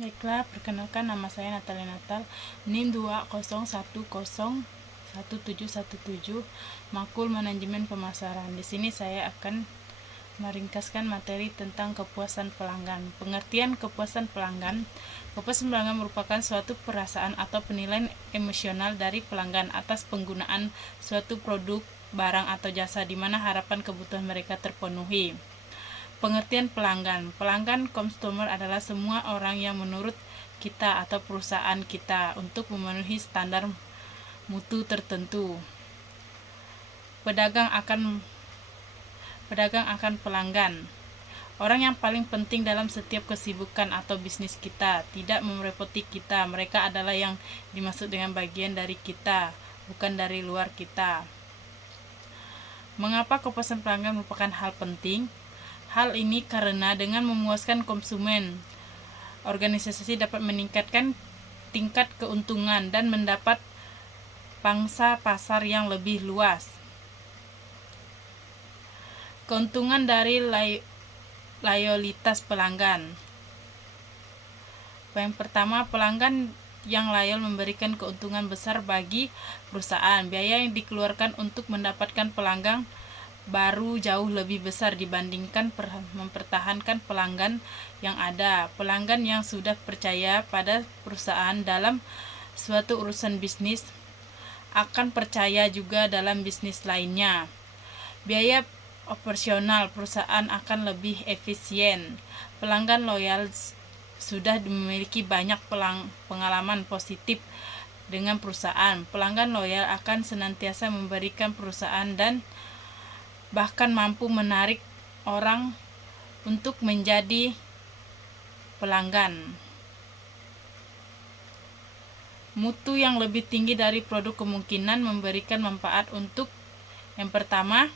Baiklah, perkenalkan nama saya Natalia Natal, NIM 201011717, Makul Manajemen Pemasaran. Di sini saya akan meringkaskan materi tentang kepuasan pelanggan. Pengertian kepuasan pelanggan. Kepuasan pelanggan merupakan suatu perasaan atau penilaian emosional dari pelanggan atas penggunaan suatu produk, barang atau jasa di mana harapan kebutuhan mereka terpenuhi. Pengertian pelanggan. Pelanggan customer adalah semua orang yang menurut kita atau perusahaan kita untuk memenuhi standar mutu tertentu. Pedagang akan pelanggan. Orang yang paling penting dalam setiap kesibukan atau bisnis kita, tidak merepoti kita. Mereka adalah yang dimaksud dengan bagian dari kita, bukan dari luar kita. Mengapa kepuasan pelanggan merupakan hal penting? Hal ini karena dengan memuaskan konsumen, organisasi dapat meningkatkan tingkat keuntungan dan mendapat pangsa pasar yang lebih luas. Keuntungan dari loyalitas pelanggan. Yang pertama, pelanggan yang loyal memberikan keuntungan besar bagi perusahaan. Biaya yang dikeluarkan untuk mendapatkan pelanggan baru jauh lebih besar dibandingkan mempertahankan pelanggan yang ada. Pelanggan yang sudah percaya pada perusahaan dalam suatu urusan bisnis akan percaya juga dalam bisnis lainnya. Biaya operasional perusahaan akan lebih efisien. Pelanggan loyal sudah memiliki banyak pengalaman positif dengan perusahaan. Pelanggan loyal akan senantiasa memberikan perusahaan dan bahkan mampu menarik orang untuk menjadi pelanggan. Mutu yang lebih tinggi dari produk kemungkinan memberikan manfaat untuk yang pertama,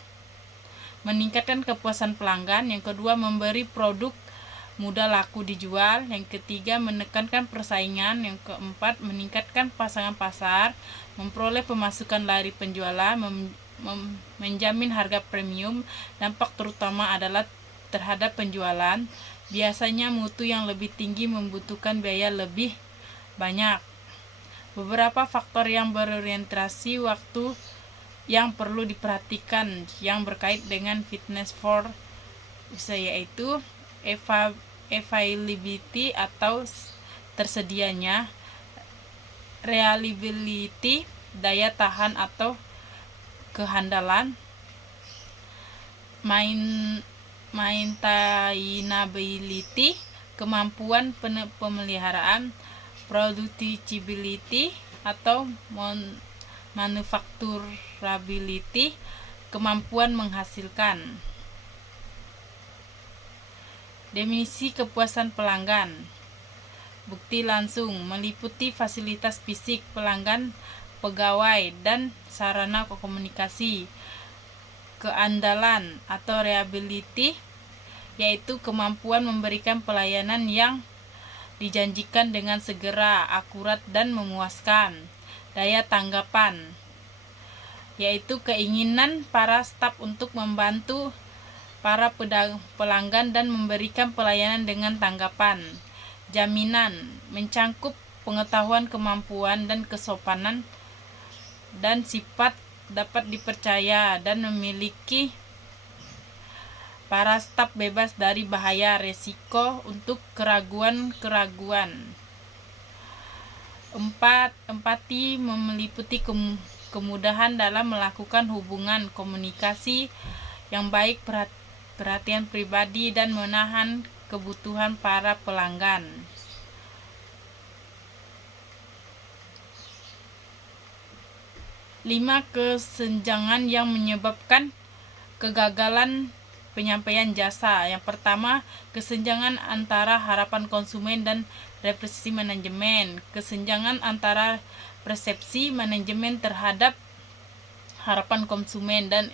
meningkatkan kepuasan pelanggan. Yang kedua, memberi produk mudah laku dijual. Yang ketiga, menekankan persaingan. Yang keempat, meningkatkan pasangan pasar, memperoleh pemasukan dari penjualan, menjamin harga premium. Dampak terutama adalah terhadap penjualan. Biasanya mutu yang lebih tinggi membutuhkan biaya lebih banyak. Beberapa faktor yang berorientasi waktu yang perlu diperhatikan yang berkait dengan fitness for yaitu availability atau tersedianya, reliability daya tahan atau kehandalan, maintainability kemampuan pemeliharaan, productivity atau manufacturability kemampuan menghasilkan. Definisi kepuasan pelanggan. Bukti langsung meliputi fasilitas fisik pelanggan, pegawai, dan sarana komunikasi. Keandalan atau reliability yaitu kemampuan memberikan pelayanan yang dijanjikan dengan segera, akurat, dan memuaskan. Daya tanggapan yaitu keinginan para staf untuk membantu para pelanggan dan memberikan pelayanan dengan tanggapan. Jaminan mencangkup pengetahuan, kemampuan, dan kesopanan dan sifat dapat dipercaya dan memiliki para staf bebas dari bahaya resiko untuk keraguan-keraguan. Empati meliputi kemudahan dalam melakukan hubungan komunikasi yang baik, perhatian pribadi, dan menahan kebutuhan para pelanggan. 5 kesenjangan yang menyebabkan kegagalan penyampaian jasa. Yang pertama, kesenjangan antara harapan konsumen dan persepsi manajemen. Kesenjangan antara persepsi manajemen terhadap harapan konsumen dan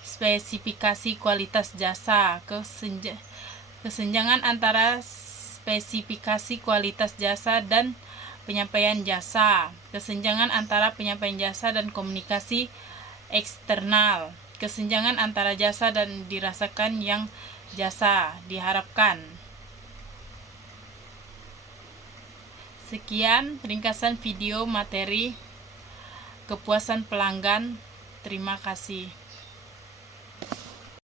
spesifikasi kualitas jasa. Kesenjangan antara spesifikasi kualitas jasa dan penyampaian jasa. Kesenjangan antara penyampaian jasa dan komunikasi eksternal. Kesenjangan antara jasa dan dirasakan yang jasa diharapkan. Sekian ringkasan video materi kepuasan pelanggan. Terima kasih.